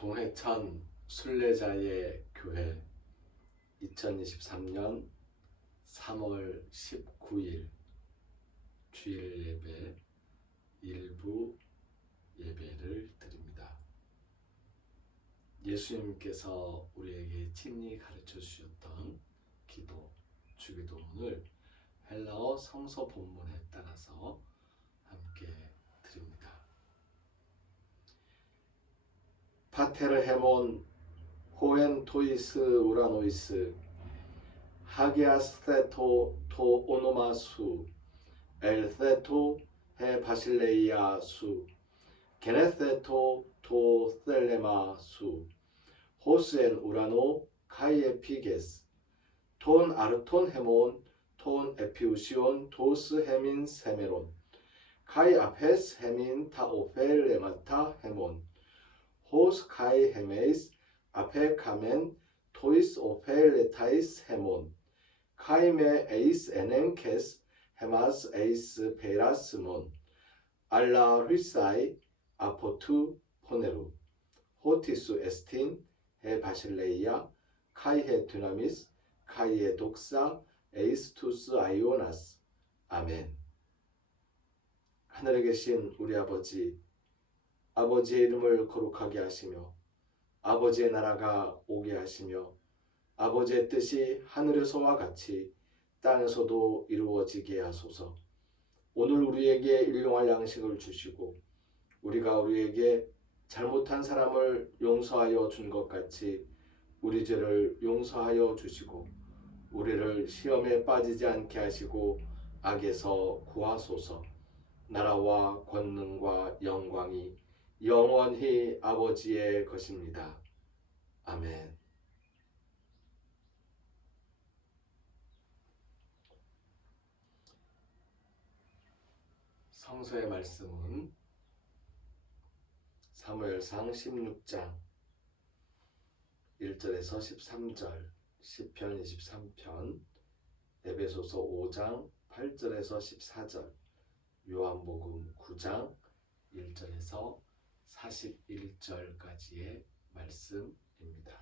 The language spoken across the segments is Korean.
동해천 순례자의 교회 2023년 3월 19일 주일 예배 일부 예배를 드립니다. 예수님께서 우리에게 친히 가르쳐 주셨던 기도, 주기도문을 헬라어 성서 본문에 따라서 함께 드립니다. 파테르 헤몬 호엔 토이스 우라노이스 하게아스테토 토 오노마수 엘세토 헤 바실레이아수 게네세토 토 셀레마수 호스엔 우라노 카이에피게스 톤 아르톤 헤몬 톤 에피우시온 도스 헤민 세메론 카이 아페스 헤민 타오펠 레마타 헤몬 호스 카이 헤메이스 아페 카멘 토이스 오펠 레타이스 헤몬 카이메 에이스 에넨케스 헤마스 에이스 페라스논 알라 휘사이 아포투 포네루 호티수 에스틴 헤 바실레이아 카이헤 듀나미스 카이헤 독사 에이스투스 아이오나스 아멘. 하늘에 계신 우리 아버지의 이름을 거룩하게 하시며 아버지의 나라가 오게 하시며 아버지의 뜻이 하늘에서와 같이 땅에서도 이루어지게 하소서. 오늘 우리에게 일용할 양식을 주시고 우리가 우리에게 잘못한 사람을 용서하여 준 것 같이 우리 죄를 용서하여 주시고 우리를 시험에 빠지지 않게 하시고 악에서 구하소서. 나라와 권능과 영광이 영원히 아버지의 것입니다. 아멘. 성서의 말씀은 사무엘상 16장 1절에서 13절, 시편 23편, 에베소서 5장 8절에서 14절, 요한복음 9장 1절에서 41절까지의 말씀입니다.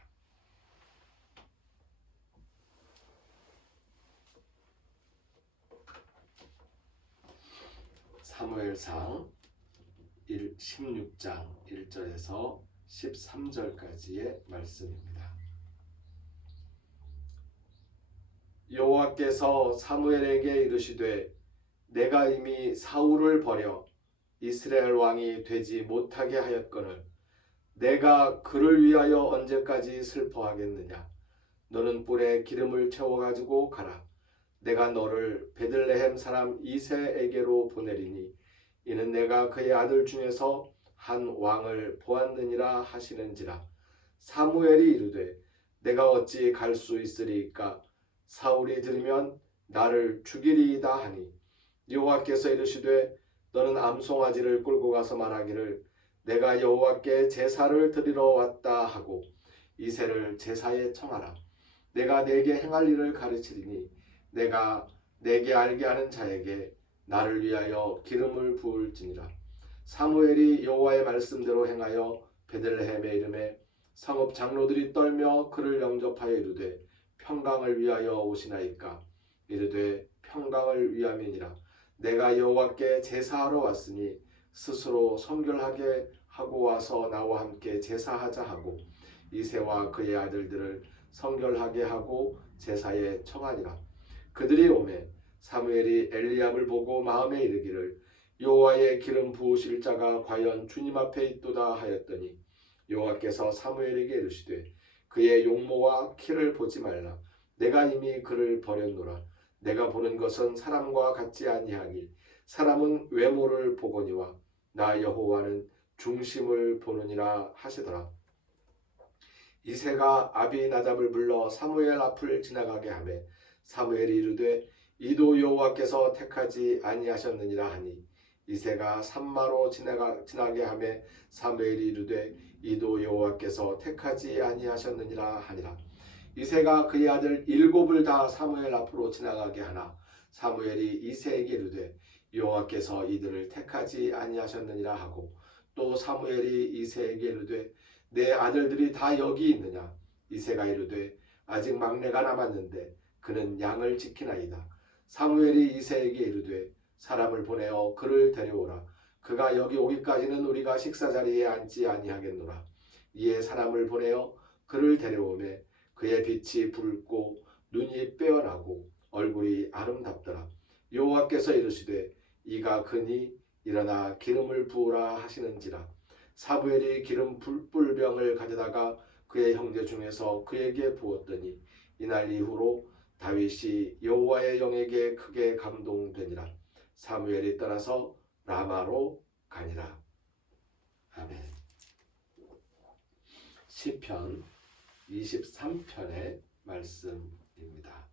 사무엘상 16장 1절에서 13절까지의 말씀입니다. 여호와께서 사무엘에게 이르시되 내가 이미 사울을 버려 이스라엘 왕이 되지 못하게 하였거늘 내가 그를 위하여 언제까지 슬퍼하겠느냐. 너는 뿔에 기름을 채워가지고 가라. 내가 너를 베들레헴 사람 이새에게로 보내리니 이는 내가 그의 아들 중에서 한 왕을 보았느니라 하시는지라. 사무엘이 이르되 내가 어찌 갈 수 있으리이까. 사울이 들으면 나를 죽이리이다 하니 여호와께서 이르시되 너는 암송아지를 끌고 가서 말하기를 내가 여호와께 제사를 드리러 왔다 하고 이새를 제사에 청하라. 내가 내게 행할 일을 가르치리니 내가 내게 알게 하는 자에게 나를 위하여 기름을 부을지니라. 사무엘이 여호와의 말씀대로 행하여 베들레헴에 이르매 성읍 장로들이 떨며 그를 영접하여 이르되 평강을 위하여 오시나이까. 이르되 평강을 위함이니라. 내가 여호와께 제사하러 왔으니 스스로 성결하게 하고 와서 나와 함께 제사하자 하고 이새와 그의 아들들을 성결하게 하고 제사에 청하니라. 그들이 오매 사무엘이 엘리압을 보고 마음에 이르기를 여호와의 기름 부으실 자가 과연 주님 앞에 있도다 하였더니 여호와께서 사무엘에게 이르시되 그의 용모와 키를 보지 말라. 내가 이미 그를 버렸노라. 내가 보는 것은 사람과 같지 아니하니 사람은 외모를 보거니와 나 여호와는 중심을 보느니라 하시더라. 이새가 아비나답을 불러 사무엘 앞을 지나가게 하매 사무엘이 이르되 이도 여호와께서 택하지 아니하셨느니라 하니 이새가 산마로 지나게 하매 사무엘이 이르되 이도 여호와께서 택하지 아니하셨느니라 하니라. 이새가 그의 아들 7을 다 사무엘 앞으로 지나가게 하나 사무엘이 이새에게 이르되 여호와께서 이들을 택하지 아니하셨느니라 하고 또 사무엘이 이새에게 이르되 내 아들들이 다 여기 있느냐? 이새가 이르되 아직 막내가 남았는데 그는 양을 지키나이다. 사무엘이 이새에게 이르되 사람을 보내어 그를 데려오라. 그가 여기 오기까지는 우리가 식사자리에 앉지 아니하겠노라. 이에 사람을 보내어 그를 데려오매 그의 빛이 붉고 눈이 빼어나고 얼굴이 아름답더라. 여호와께서 이르시되 이가 그니 일어나 기름을 부으라 하시는지라. 사무엘이 기름 뿔병을 가져다가 그의 형제 중에서 그에게 부었더니 이날 이후로 다윗이 여호와의 영에게 크게 감동되니라. 사무엘이 떠나서 라마로 가니라. 아멘. 시편 23편의 말씀입니다.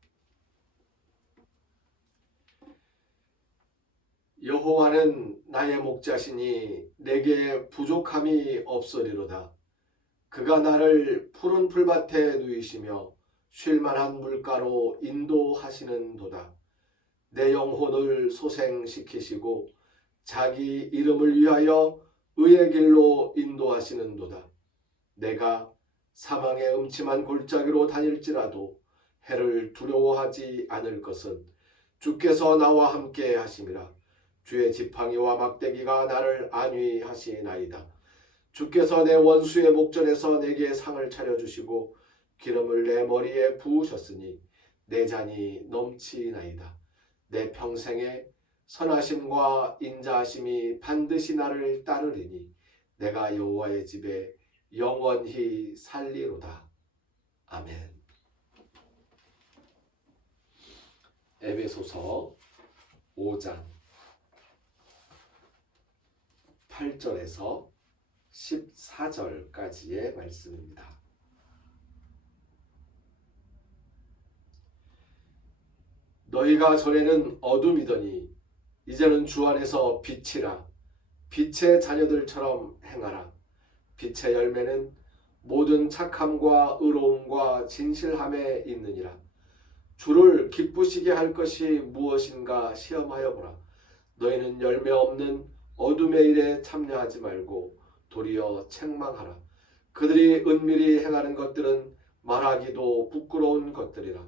여호와는 나의 목자시니 내게 부족함이 없으리로다. 그가 나를 푸른 풀밭에 누이시며 쉴만한 물가로 인도하시는도다. 내 영혼을 소생시키시고 자기 이름을 위하여 의의 길로 인도하시는도다. 내가 사망의 음침한 골짜기로 다닐지라도 해를 두려워하지 않을 것은 주께서 나와 함께 하심이라. 주의 지팡이와 막대기가 나를 안위하시나이다. 주께서 내 원수의 목전에서 내게 상을 차려주시고 기름을 내 머리에 부으셨으니 내 잔이 넘치나이다. 내 평생에 선하심과 인자하심이 반드시 나를 따르리니 내가 여호와의 집에 영원히 살리로다. 아멘. 에베소서 5장 8절에서 14절까지의 말씀입니다. 너희가 전에는 어둠이더니 이제는 주 안에서 빛이라. 빛의 자녀들처럼 행하라. 빛의 열매는 모든 착함과 의로움과 진실함에 있느니라. 주를 기쁘시게 할 것이 무엇인가 시험하여 보라. 너희는 열매 없는 어둠의 일에 참여하지 말고 도리어 책망하라. 그들이 은밀히 행하는 것들은 말하기도 부끄러운 것들이라.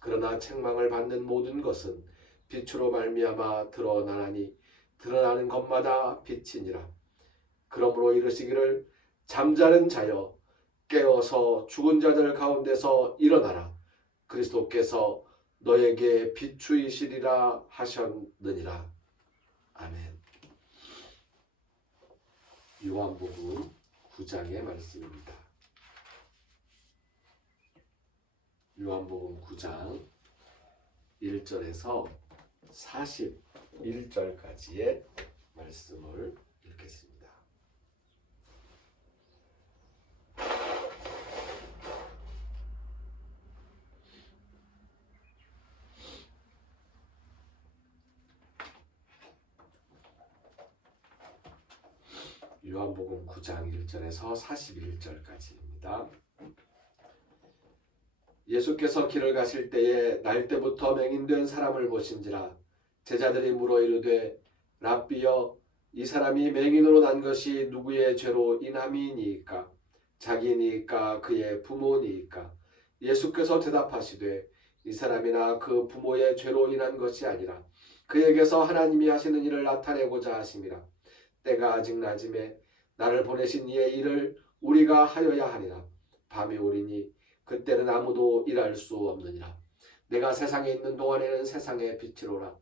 그러나 책망을 받는 모든 것은 빛으로 말미암아 드러나나니 드러나는 것마다 빛이니라. 그러므로 이르시기를 잠자는 자여 깨어서 죽은 자들 가운데서 일어나라. 그리스도께서 너에게 비추이시리라 하셨느니라. 아멘. 요한복음 9장의 말씀입니다. 요한복음 9장 1절에서 41절까지의 말씀을 읽겠습니다. 요한복음 9장 1절에서 41절까지입니다. 예수께서 길을 가실 때에 날때부터 맹인된 사람을 보신지라. 제자들이 물어 이르되 랍비여, 이 사람이 맹인으로 난 것이 누구의 죄로 인함이니이까? 자기니이까 그의 부모니이까? 예수께서 대답하시되 이 사람이나 그 부모의 죄로 인한 것이 아니라 그에게서 하나님이 하시는 일을 나타내고자 하심이라. 때가 아직 낮음에 나를 보내신 이의 일을 우리가 하여야 하리라. 밤이 오리니 그때는 아무도 일할 수 없느니라. 내가 세상에 있는 동안에는 세상의 빛이로라.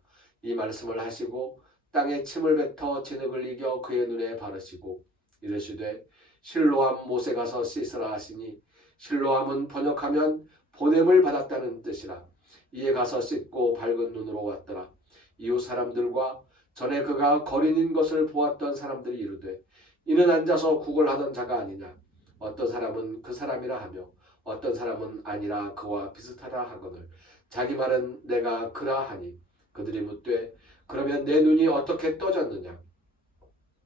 이 말씀을 하시고 땅에 침을 뱉어 진흙을 이겨 그의 눈에 바르시고 이르시되 실로암 못에 가서 씻으라 하시니 실로암은 번역하면 보냄을 받았다는 뜻이라. 이에 가서 씻고 밝은 눈으로 왔더라. 이웃 사람들과 전에 그가 거린인 것을 보았던 사람들이 이르되 이는 앉아서 구걸하던 자가 아니냐. 어떤 사람은 그 사람이라 하며 어떤 사람은 아니라 그와 비슷하다 하거늘 자기 말은 내가 그라 하니 그들이 묻되 그러면 내 눈이 어떻게 떠졌느냐.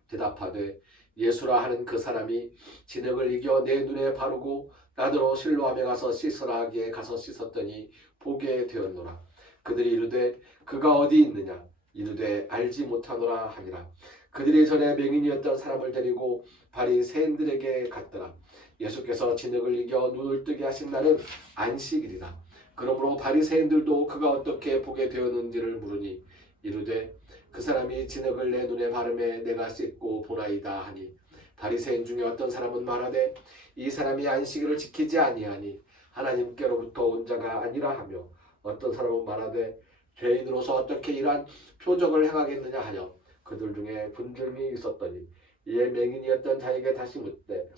대답하되 예수라 하는 그 사람이 진흙을 이겨 내 눈에 바르고 나더러 실로암에 가서 씻으라 하기에 가서 씻었더니 보게 되었노라. 그들이 이르되 그가 어디 있느냐. 이르되 알지 못하노라 하니라. 그들이 전에 맹인이었던 사람을 데리고 바리새인들에게 갔더라. 예수께서 진흙을 이겨 눈을 뜨게 하신 날은 안식일이라. 그러므로 바리새인들도 그가 어떻게 보게 되었는지를 물으니 이르되 그 사람이 진흙을 내 눈에 바르매 내가 씻고 보나이다 하니 바리새인 중에 어떤 사람은 말하되 이 사람이 안식일을 지키지 아니하니 하나님께로부터 온 자가 아니라 하며 어떤 사람은 말하되 죄인으로서 어떻게 이러한 표적을 행하겠느냐 하여 그들 중에 분쟁이 있었더니 이에 맹인이었던 자에게 다시 묻되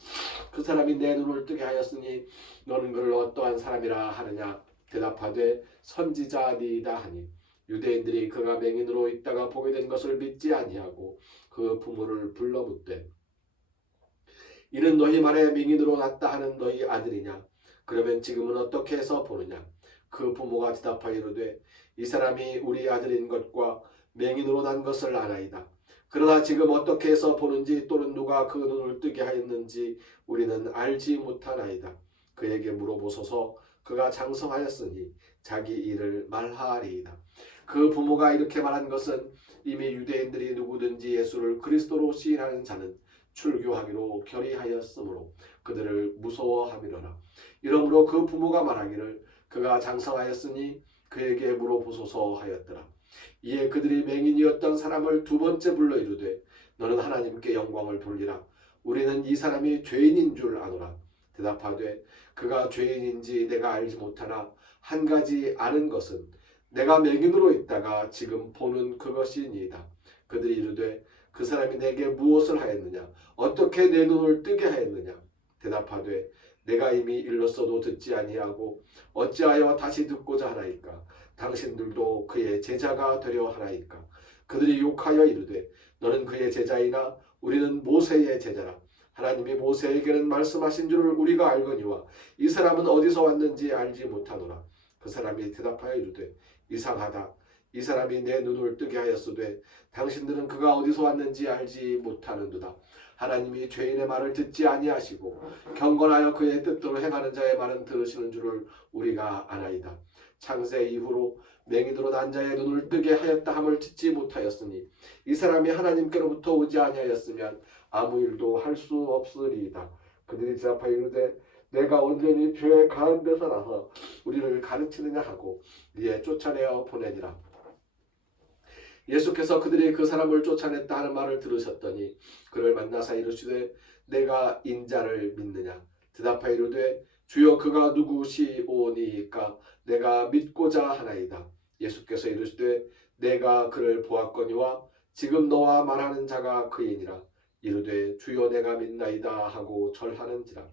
그 사람이 내 눈을 뜨게 하였으니 너는 그를 어떠한 사람이라 하느냐 대답하되 선지자니이다 하니 유대인들이 그가 맹인으로 있다가 보게 된 것을 믿지 아니하고 그 부모를 불러 묻되 이는 너희 말에 맹인으로 났다 하는 너희 아들이냐 그러면 지금은 어떻게 해서 보느냐 그 부모가 대답하여 이르되 이 사람이 우리 아들인 것과 맹인으로 난 것을 아나이다. 그러나 지금 어떻게 해서 보는지 또는 누가 그 눈을 뜨게 하였는지 우리는 알지 못하나이다. 그에게 물어보소서. 그가 장성하였으니 자기 일을 말하리이다. 그 부모가 이렇게 말한 것은 이미 유대인들이 누구든지 예수를 그리스도로 시인하는 자는 출교하기로 결의하였으므로 그들을 무서워함이로라. 이러므로 그 부모가 말하기를 그가 장성하였으니 그에게 물어보소서 하였더라. 이에 그들이 맹인이었던 사람을 두 번째 불러 이르되 너는 하나님께 영광을 돌리라. 우리는 이 사람이 죄인인 줄 아노라. 대답하되 그가 죄인인지 내가 알지 못하나 한 가지 아는 것은 내가 맹인으로 있다가 지금 보는 그것이니이다. 그들이 이르되 그 사람이 내게 무엇을 하였느냐 어떻게 내 눈을 뜨게 하였느냐 대답하되 내가 이미 일렀어도 듣지 아니하고 어찌하여 다시 듣고자 하나이까 당신들도 그의 제자가 되려 하나이까 그들이 욕하여 이르되 너는 그의 제자이나 우리는 모세의 제자라. 하나님이 모세에게는 말씀하신 줄을 우리가 알거니와 이 사람은 어디서 왔는지 알지 못하노라. 그 사람이 대답하여 이르되 이상하다. 이 사람이 내 눈을 뜨게 하였으되 당신들은 그가 어디서 왔는지 알지 못하는도다. 하나님이 죄인의 말을 듣지 아니하시고 경건하여 그의 뜻대로 행하는 자의 말은 들으시는 줄을 우리가 아나이다. 창세 이후로 맹인으로 난 자의 눈을 뜨게 하였다 함을 듣지 못하였으니 이 사람이 하나님께로부터 오지 아니하였으면 아무 일도 할 수 없으리이다. 그들이 대답하여 이르되 내가 온전히 죄 가한 데서 나서 우리를 가르치느냐 하고 이에 쫓아내어 보내니라. 예수께서 그들이 그 사람을 쫓아냈다 하는 말을 들으셨더니 그를 만나사 이르시되 내가 인자를 믿느냐 대답하여 이르되 주여 그가 누구시오니이까 내가 믿고자 하나이다. 예수께서 이르시되 내가 그를 보았거니와 지금 너와 말하는 자가 그이니라. 이르되 주여 내가 믿나이다 하고 절하는지라.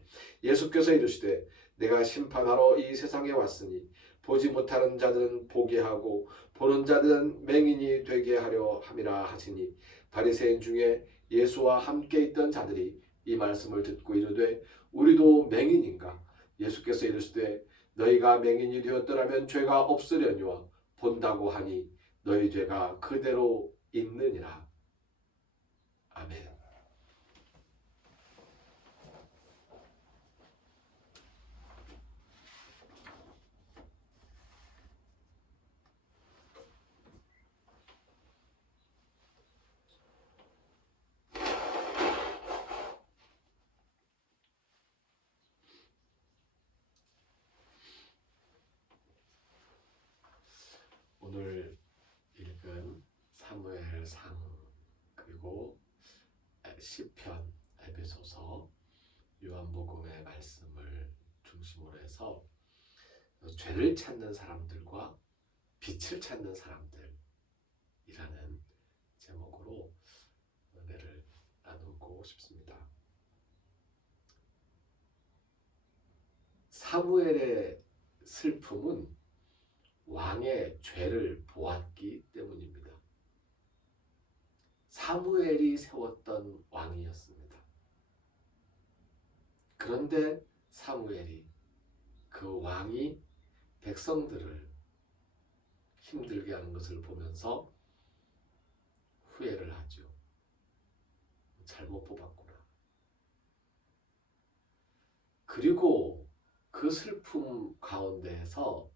예수께서 이르시되 내가 심판하러 이 세상에 왔으니 보지 못하는 자들은 보게 하고 보는 자들은 맹인이 되게 하려 함이라 하시니 바리새인 중에 예수와 함께 있던 자들이 이 말씀을 듣고 이르되 우리도 맹인인가? 예수께서 이르시되 너희가 맹인이 되었더라면 죄가 없으려니와 본다고 하니 너희 죄가 그대로 있느니라. 아멘. 오늘 읽은 사무엘상 그리고 시편, 에베소서, 요한복음의 말씀을 중심으로 해서 죄를 찾는 사람들과 빛을 찾는 사람들이라는 제목으로 은혜를 나누고 싶습니다. 사무엘의 슬픔은 왕의 죄를 보았기 때문입니다. 사무엘이 세웠던 왕이었습니다. 그런데 사무엘이 그 왕이 백성들을 힘들게 하는 것을 보면서 후회를 하죠. 잘못 뽑았구나. 그리고 그 슬픔 가운데에서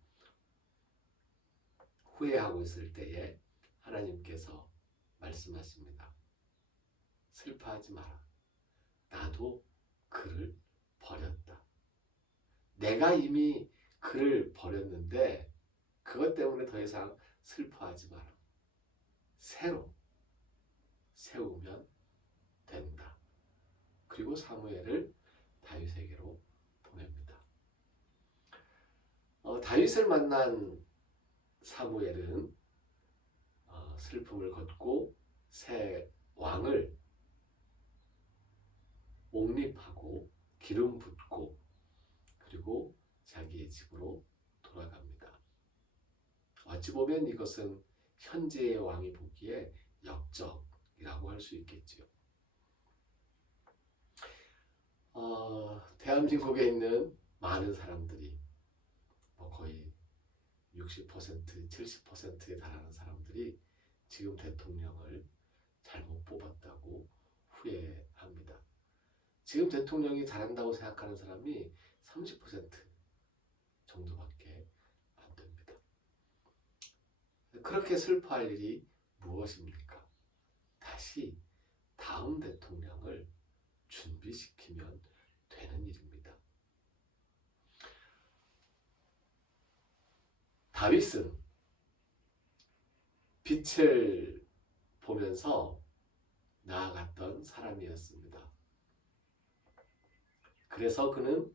후회하고 있을 때에 하나님께서 말씀하십니다. 슬퍼하지 마라. 나도 그를 버렸다. 내가 이미 그를 버렸는데 그것 때문에 더 이상 슬퍼하지 마라. 새로 세우면 된다. 그리고 사무엘을 다윗에게로 보냅니다. 다윗을 만난 사무엘은 슬픔을 걷고 새 왕을 옹립하고 기름 붓고 그리고 자기의 집으로 돌아갑니다. 어찌 보면 이것은 현재의 왕이 보기에 역적이라고 할 수 있겠지요. 대한민국에 있는 많은 사람들이 거의 60%, 70%에 달하는 사람들이 지금 대통령을 잘못 뽑았다고 후회합니다. 지금 대통령이 잘한다고 생각하는 사람이 30% 정도밖에 안 됩니다. 그렇게 슬퍼할 일이 무엇입니까? 다시 다음 대통령을 준비시키면 되는 일입니다. 다윗은 빛을 보면서 나아갔던 사람이었습니다. 그래서 그는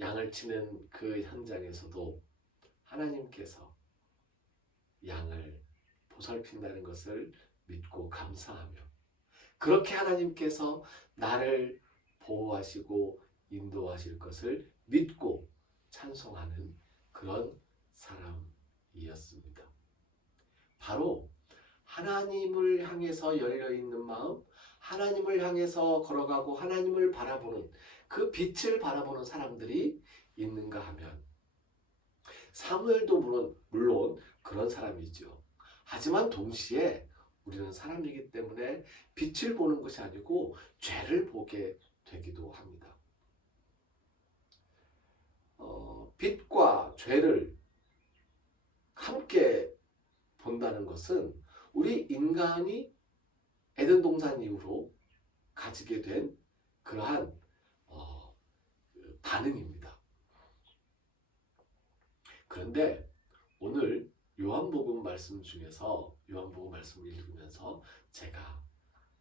양을 치는 그 현장에서도 하나님께서 양을 보살핀다는 것을 믿고 감사하며 그렇게 하나님께서 나를 보호하시고 인도하실 것을 믿고 찬송하는 그런 사람이었습니다. 바로 하나님을 향해서 열려있는 마음, 하나님을 향해서 걸어가고 하나님을 바라보는 그 빛을 바라보는 사람들이 있는가 하면 사무엘도 물론 그런 사람이죠. 하지만 동시에 우리는 사람이기 때문에 빛을 보는 것이 아니고 죄를 보게 되기도 합니다. 빛과 죄를 함께 본다는 것은 우리 인간이 에덴 동산 이후로 가지게 된 그러한 반응입니다. 그런데 오늘 요한복음 말씀 중에서 요한복음 말씀을 읽으면서 제가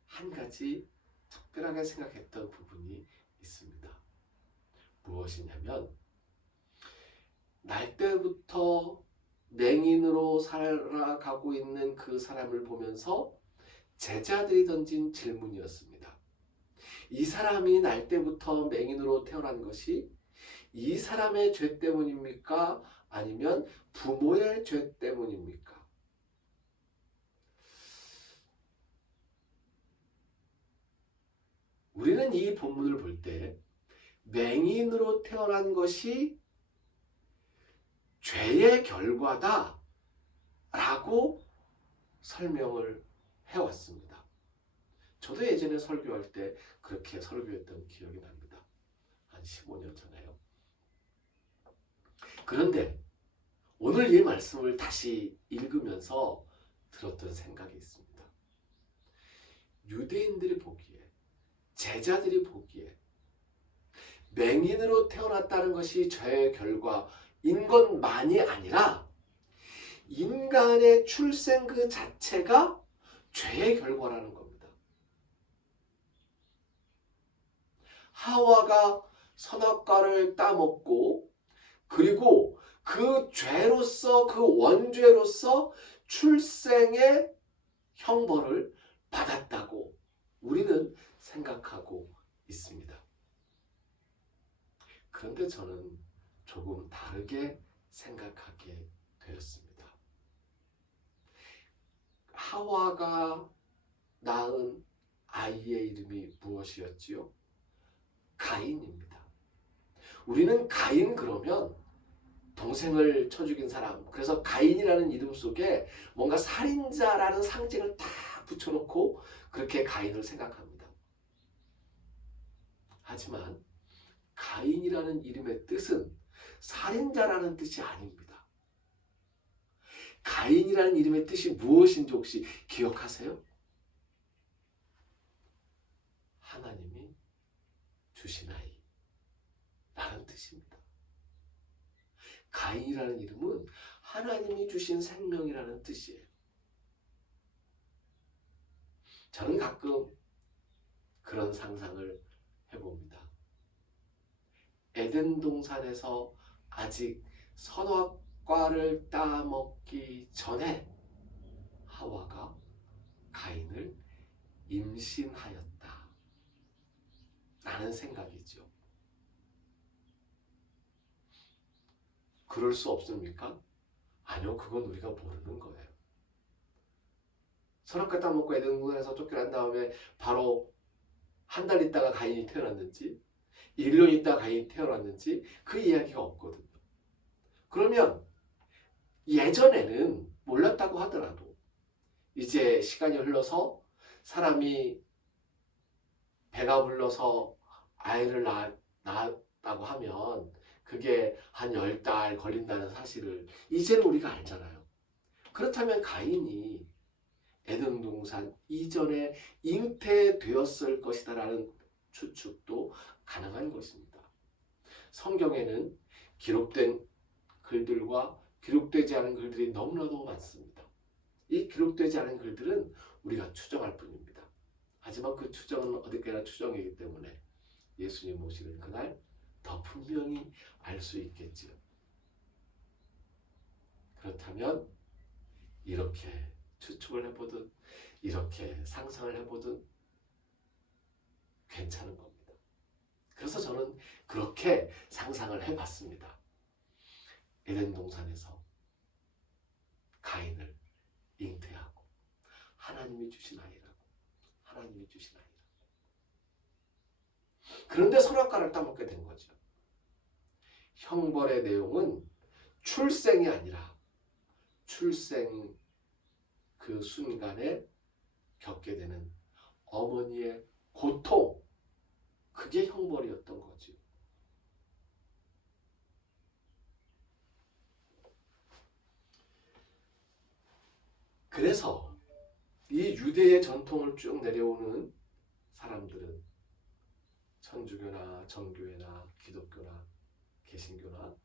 한 가지 특별하게 생각했던 부분이 있습니다. 무엇이냐면 날 때부터 맹인으로 살아가고 있는 그 사람을 보면서 제자들이 던진 질문이었습니다. 이 사람이 날 때부터 맹인으로 태어난 것이 이 사람의 죄 때문입니까? 아니면 부모의 죄 때문입니까? 우리는 이 본문을 볼 때 맹인으로 태어난 것이 죄의 결과다 라고 설명을 해왔습니다. 저도 예전에 설교할 때 그렇게 설교했던 기억이 납니다. 한 15년 전에요. 그런데 오늘 이 말씀을 다시 읽으면서 들었던 생각이 있습니다. 유대인들이 보기에, 제자들이 보기에 맹인으로 태어났다는 것이 죄의 결과인 것만이 아니라 인간의 출생 그 자체가 죄의 결과라는 겁니다. 하와가 선악과를 따먹고 그리고 그 죄로서 그 원죄로서 출생의 형벌을 받았다고 우리는 생각하고 있습니다. 그런데 저는 조금 다르게 생각하게 되었습니다. 하와가 낳은 아이의 이름이 무엇이었지요? 가인입니다. 우리는 가인 그러면 동생을 쳐 죽인 사람, 그래서 가인이라는 이름 속에 뭔가 살인자라는 상징을 다 붙여놓고 그렇게 가인을 생각합니다. 하지만 가인이라는 이름의 뜻은 살인자라는 뜻이 아닙니다. 가인이라는 이름의 뜻이 무엇인지 혹시 기억하세요? 하나님이 주시나이 라는 뜻입니다. 가인이라는 이름은 하나님이 주신 생명이라는 뜻이에요. 저는 가끔 그런 상상을 해봅니다. 에덴 동산에서 아직 선악과를 따먹기 전에 하와가 가인을 임신하였다 라는 생각이죠. 그럴 수 없습니까? 아니요, 그건 우리가 모르는 거예요. 선악과 따먹고 에덴 동산에서 쫓겨난 다음에 바로 한 달 있다가 가인이 태어났는지 1년 있다가 가인이 태어났는지 그 이야기가 없거든요. 그러면 예전에는 몰랐다고 하더라도 이제 시간이 흘러서 사람이 배가 불러서 아이를 낳았다고 하면 그게 한 10달 걸린다는 사실을 이제는 우리가 알잖아요. 그렇다면 가인이 에덴 동산 이전에 잉태되었을 것이다 라는 추측도 가능한 것입니다. 성경에는 기록된 글들과 기록되지 않은 글들이 너무나도 많습니다. 이 기록되지 않은 글들은 우리가 추정할 뿐입니다. 하지만 그 추정은 어디까지나 추정이기 때문에 예수님 오시는 그날 더 분명히 알 수 있겠지요. 그렇다면 이렇게 추측을 해보든 이렇게 상상을 해보든 괜찮은 겁니다. 그래서 저는 그렇게 상상을 해봤습니다. 에덴 동산에서 가인을 잉태하고 하나님이 주신 아이라고, 하나님이 주신 아이라고. 그런데 선악과를 따먹게 된 거죠. 형벌의 내용은 출생이 아니라 출생 그 순간에 겪게 되는 어머니의 고통, 그게 형벌이었던 거죠. 그래서 이 유대의 전통을 쭉 내려오는 사람들은 천주교나 정교회나 기독교나 개신교나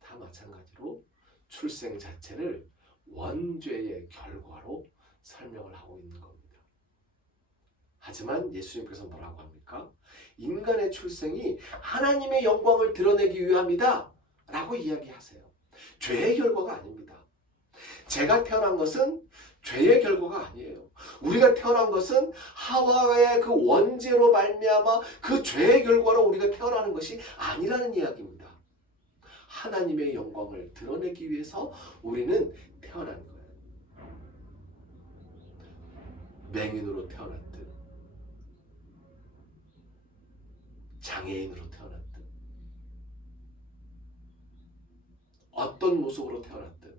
다 마찬가지로 출생 자체를 원죄의 결과로 설명을 하고 있는 겁니다. 하지만 예수님께서 뭐라고 합니까? 인간의 출생이 하나님의 영광을 드러내기 위함이다 라고 이야기하세요. 죄의 결과가 아닙니다. 제가 태어난 것은 죄의 결과가 아니에요. 우리가 태어난 것은 하와의 그 원죄로 말미암아 그 죄의 결과로 우리가 태어나는 것이 아니라는 이야기입니다. 하나님의 영광을 드러내기 위해서 우리는 태어난 거예요. 맹인으로 태어났든 장애인으로 태어났든 어떤 모습으로 태어났든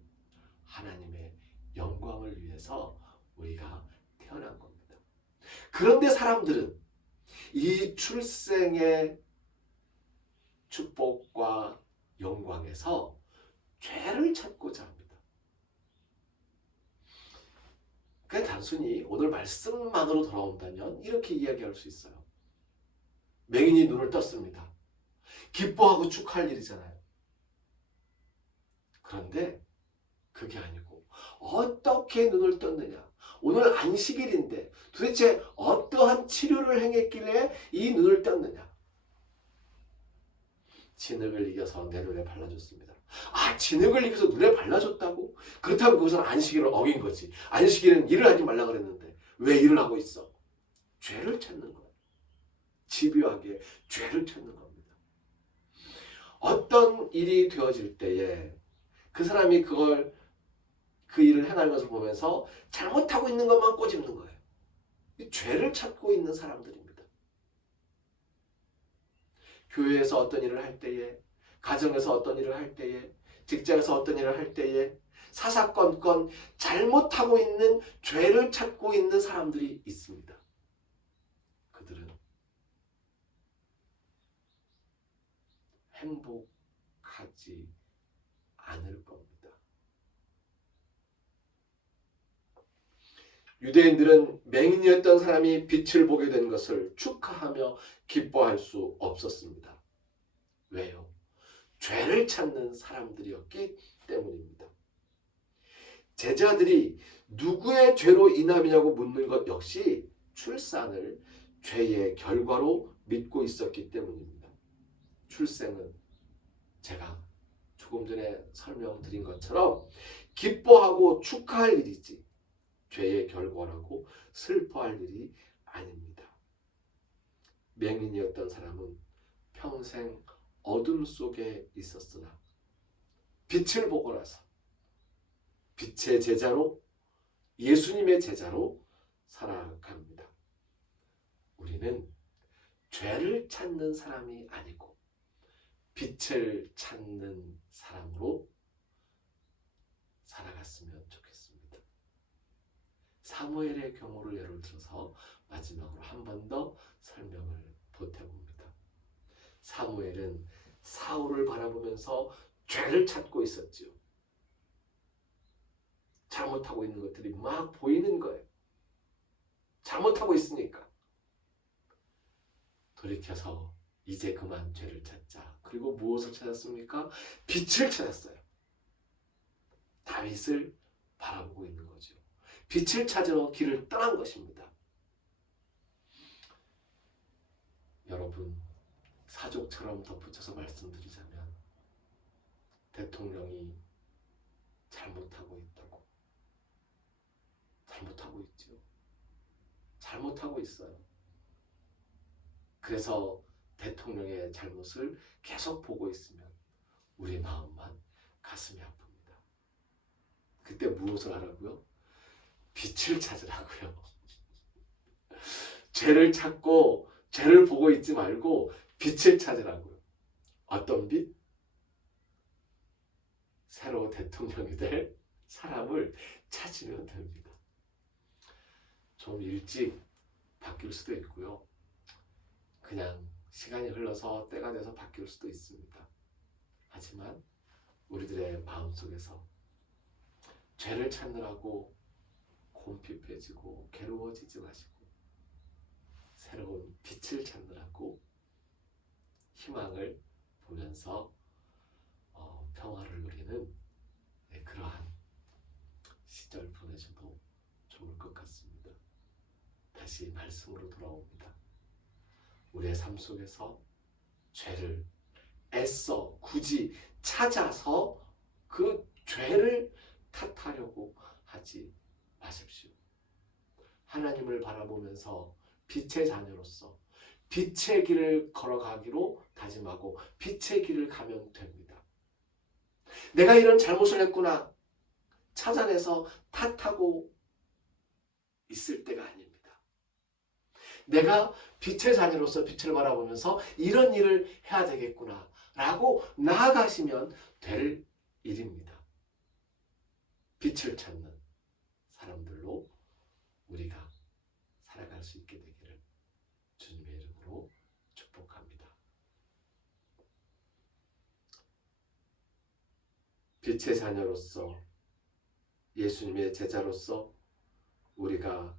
하나님의 영광을 위해서 우리가 태어난 겁니다. 그런데 사람들은 이 출생의 축복과 영광에서 죄를 찾고자 합니다. 그냥 단순히 오늘 말씀만으로 돌아온다면 이렇게 이야기할 수 있어요. 맹인이 눈을 떴습니다. 기뻐하고 축하할 일이잖아요. 그런데 그게 아니고 어떻게 눈을 떴느냐? 오늘 안식일인데 도대체 어떠한 치료를 행했길래 이 눈을 떴느냐? 진흙을 이겨서 내 눈에 발라줬습니다. 아, 진흙을 이겨서 눈에 발라줬다고? 그렇다면 그것은 안식일을 어긴 거지. 안식일은 일을 하지 말라 그랬는데 왜 일을 하고 있어? 죄를 찾는 거예요. 집요하게 죄를 찾는 겁니다. 어떤 일이 되어질 때에 그 사람이 그 일을 해나가는 것을 보면서 잘못하고 있는 것만 꼬집는 거예요. 죄를 찾고 있는 사람들입니다. 교회에서 어떤 일을 할 때에, 가정에서 어떤 일을 할 때에, 직장에서 어떤 일을 할 때에 사사건건 잘못하고 있는 죄를 찾고 있는 사람들이 있습니다. 그들은 행복하지 않을 겁니다. 유대인들은 맹인이었던 사람이 빛을 보게 된 것을 축하하며 기뻐할 수 없었습니다. 왜요? 죄를 찾는 사람들이었기 때문입니다. 제자들이 누구의 죄로 인함이냐고 묻는 것 역시 출산을 죄의 결과로 믿고 있었기 때문입니다. 출생은 제가 조금 전에 설명드린 것처럼 기뻐하고 축하할 일이지 죄의 결과라고 슬퍼할 일이 아닙니다. 맹인이었던 사람은 평생 어둠 속에 있었으나 빛을 보고 나서 빛의 제자로, 예수님의 제자로 살아갑니다. 우리는 죄를 찾는 사람이 아니고 빛을 찾는 사람으로 살아갔으면 좋겠습니다. 사무엘의 경우를 예를 들어서 마지막으로 한 번 더 설명을 보태봅니다. 사무엘은 사울을 바라보면서 죄를 찾고 있었지요. 잘못하고 있는 것들이 막 보이는 거예요. 잘못하고 있으니까. 돌이켜서 이제 그만 죄를 찾자. 그리고 무엇을 찾았습니까? 빛을 찾았어요. 다윗을 바라보고 있는 거죠. 빛을 찾으러 길을 떠난 것입니다. 여러분, 사족처럼 덧붙여서 말씀드리자면 대통령이 잘못하고 있다고. 잘못하고 있죠. 잘못하고 있어요. 그래서 대통령의 잘못을 계속 보고 있으면 우리 마음만 가슴이 아픕니다. 그때 무엇을 하라고요? 빛을 찾으라고요. 죄를 찾고 죄를 보고 있지 말고 빛을 찾으라고요. 어떤 빛? 새로 대통령이 될 사람을 찾으면 됩니다. 좀 일찍 바뀔 수도 있고요. 그냥 시간이 흘러서 때가 돼서 바뀔 수도 있습니다. 하지만 우리들의 마음속에서 죄를 찾느라고 곰핍해지고 괴로워지지 마시고 새로운 빛을 찾느라고 희망을 보면서 평화를 누리는 그러한 시절 보내셔도 좋을 것 같습니다. 다시 말씀으로 돌아옵니다. 우리의 삶 속에서 죄를 애써 굳이 찾아서 그 죄를 탓하려고 하지 마십시오. 하나님을 바라보면서 빛의 자녀로서 빛의 길을 걸어가기로 다짐하고 빛의 길을 가면 됩니다. 내가 이런 잘못을 했구나 찾아내서 탓하고 있을 때가 아닙니다. 내가 빛의 자녀로서 빛을 바라보면서 이런 일을 해야 되겠구나 라고 나아가시면 될 일입니다. 빛을 찾는 사람들로 우리가 살아갈 수 있게 되기를 주님의 이름으로 축복합니다. 빛의 자녀로서 예수님의 제자로서 우리가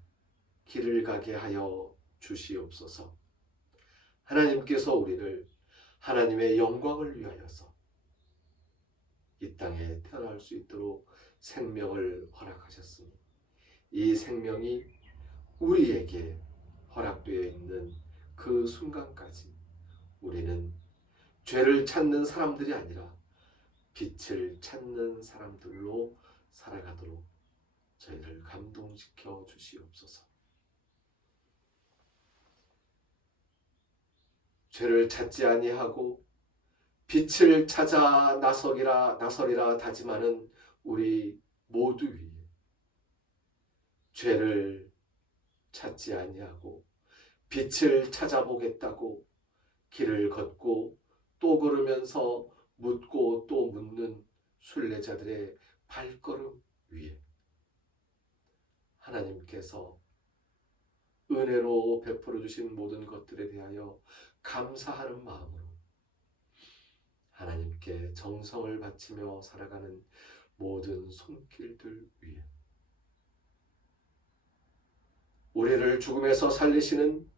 길을 가게 하여 주시옵소서. 하나님께서 우리를 하나님의 영광을 위하여서 이 땅에 태어날 수 있도록 생명을 허락하셨으니 이 생명이 우리에게 허락되어 있는 그 순간까지 우리는 죄를 찾는 사람들이 아니라 빛을 찾는 사람들로 살아가도록 저희를 감동시켜 주시옵소서. 죄를 찾지 아니하고 빛을 찾아 나서리라 다짐하는 우리 모두 위에 죄를 찾지 아니하고 빛을 찾아보겠다고 길을 걷고 또 걸으면서 묻고 또 묻는 순례자들의 발걸음 위에 하나님께서 은혜로 베풀어 주신 모든 것들에 대하여 감사하는 마음으로 하나님께 정성을 바치며 살아가는 모든 손길들 위에 우리를 죽음에서 살리시는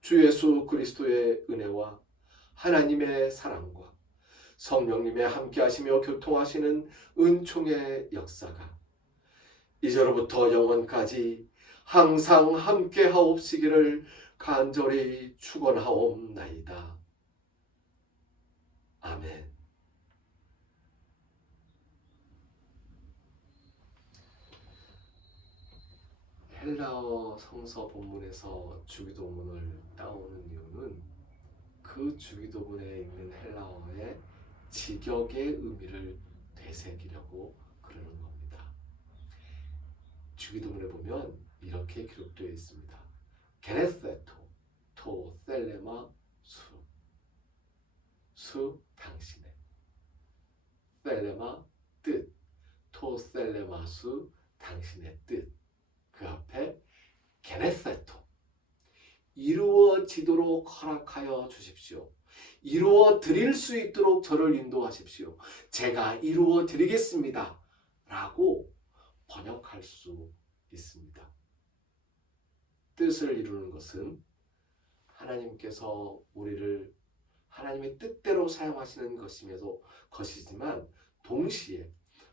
주 예수 그리스도의 은혜와 하나님의 사랑과 성령님의 함께하시며 교통하시는 은총의 역사가 이제로부터 영원까지 항상 함께하옵시기를 간절히 축원하옵나이다. 아멘. 헬라어 성서 본문에서 주기도문을 따오는 이유는 그 주기도문에 있는 헬라어의 직역의 의미를 되새기려고 그러는 겁니다. 주기도문에 보면 이렇게 기록되어 있습니다. 게네세토 토 셀레마 수 당신의 셀레마 뜻 토 셀레마 수 당신의 뜻 그 앞에 게네세토 이루어지도록 허락하여 주십시오. 이루어 드릴 수 있도록 저를 인도하십시오. 제가 이루어 드리겠습니다. 라고 번역할 수 있습니다. 뜻을 이루는 것은 하나님께서 우리를 하나님의 뜻대로 사용하시는 것이지만 동시에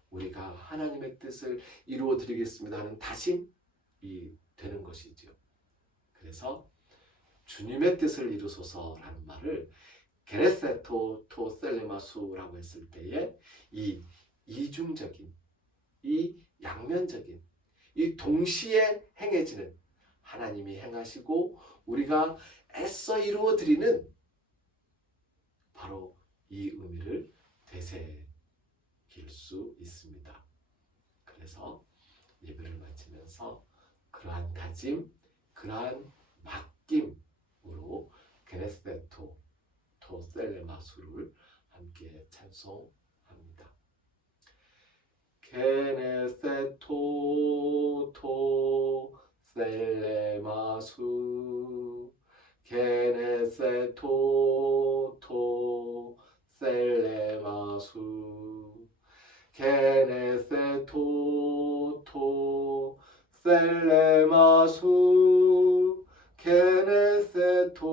우리가 하나님의 뜻을 이루어 드리겠습니다 하는 다짐이 되는 것이죠. 그래서 주님의 뜻을 이루소서라는 말을 게네세토 토 셀레마수라고 했을 때에 이 이중적인, 이 양면적인, 이 동시에 행해지는 하나님이 행하시고 우리가 애써 이루어 드리는 바로 이 의미를 되새길 수 있습니다. 그래서 예배를 마치면서 그러한 다짐, 그러한 맡김으로 게네세토 토 셀레마수를 함께 찬송합니다. 게네세토 토 셀레마수 게네세토 토 셀레마수 게네세토 토 셀레마수 게네세토